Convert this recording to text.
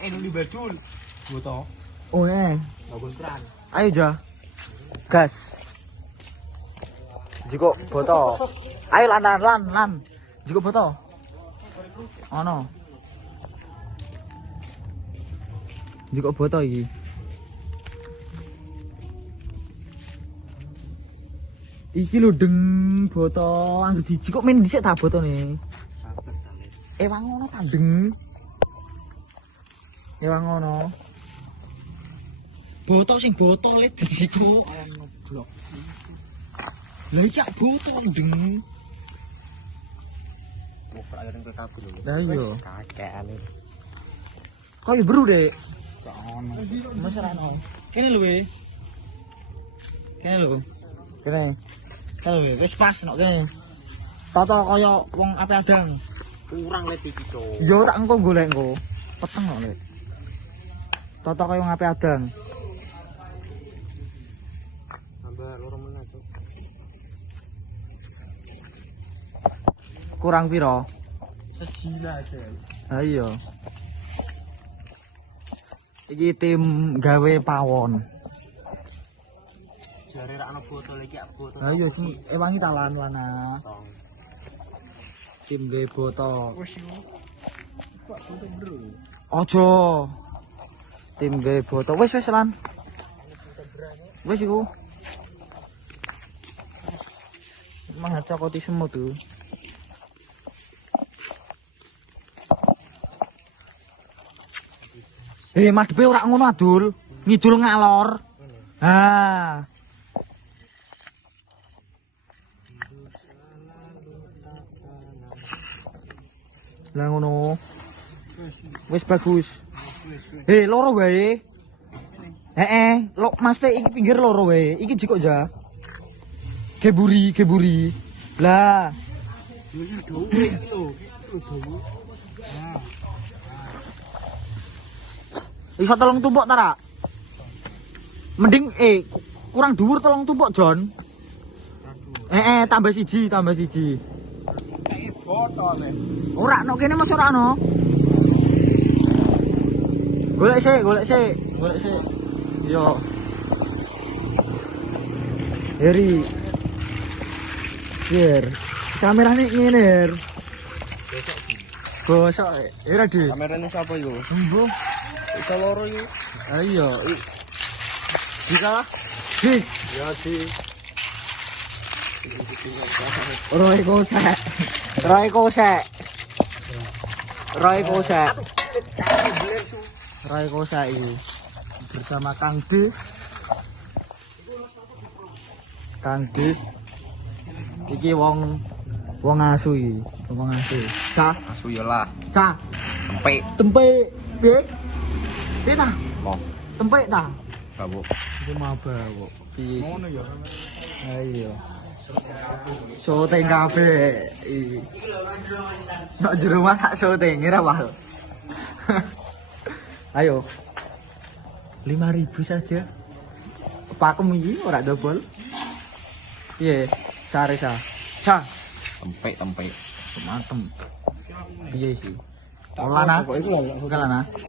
Nuli badul. Boto. Oh Bangun keran. ayo ja. Gas. Jiko boto. Ayo lan. Jiko boto. Ono. Jiko boto iki. Iki lho deng boto, angger diji kok men dhisik ta botone. Ewang ngono ta deng. Ewang ngono. Boto sing botol diji kok ono blok. Lah iki botol deng. Kok ayo ning kabur lho. Lah iya. Kakekane. Kok ya bro, Dek? Gak ono. Mas ora ono. Kene lho we. Kene lho. Kene. Kene lho wis pas nek kene. Tata kaya wong ape adang. Kurang le iki to. Yo tak engko golek engko. Peteng kok, Lek. Tata kaya wong ape adang. Tambah loro menit, Cuk. Kurang piro? Sejila aja. Ha iya. Iki tim gawe pawon. Jare ra ono botol iki botol. Ha iya sing ewangi ta lan-lana. Tim gawe botol. Wis iku. Kok botol bro. Ojo. Tim gawe botol. Wis lan. Wis iku. Mang cokoti semut tuh. Madhepe ora ngono adul. Ngidul ngalor. Ha. Lah ngono. Wis bagus. Loro wae. Lo Mas Teh iki pinggir loro wae. Iki jiko ja. Geburi. Lah. Iso tolong tumpuk ta, Ra? Mending kurang dhuwur tolong tumpuk, Jon. Tambah siji. Kayak botol le. Ora nok kene Mas ora ono. Golek sik. Yo. Heri. Hier. Kamerane ngene, Her. Gosok. Ora, Dik. Kamerane sapa iku? Embo. Iso loro iku. Ayo. Dikalah. Dik. Ya di. Roy kosek ini bersama Kang D. Iki wong asu iki, wong asu. Cah, Asu ya lah. cah. Tempe. Piye ta? Mau. Tempe ta? Sabuk. Iku maba kok. Piye? Ngono ya. Ayo. Syuting kabeh. Nek jero omah tak syuting ora wal. Ayo. 5.000 saja. Pakem iki ora dobol. Piye? Sare sa. Sa. Tempe. Mantem. Piye sih? Olana. Olana.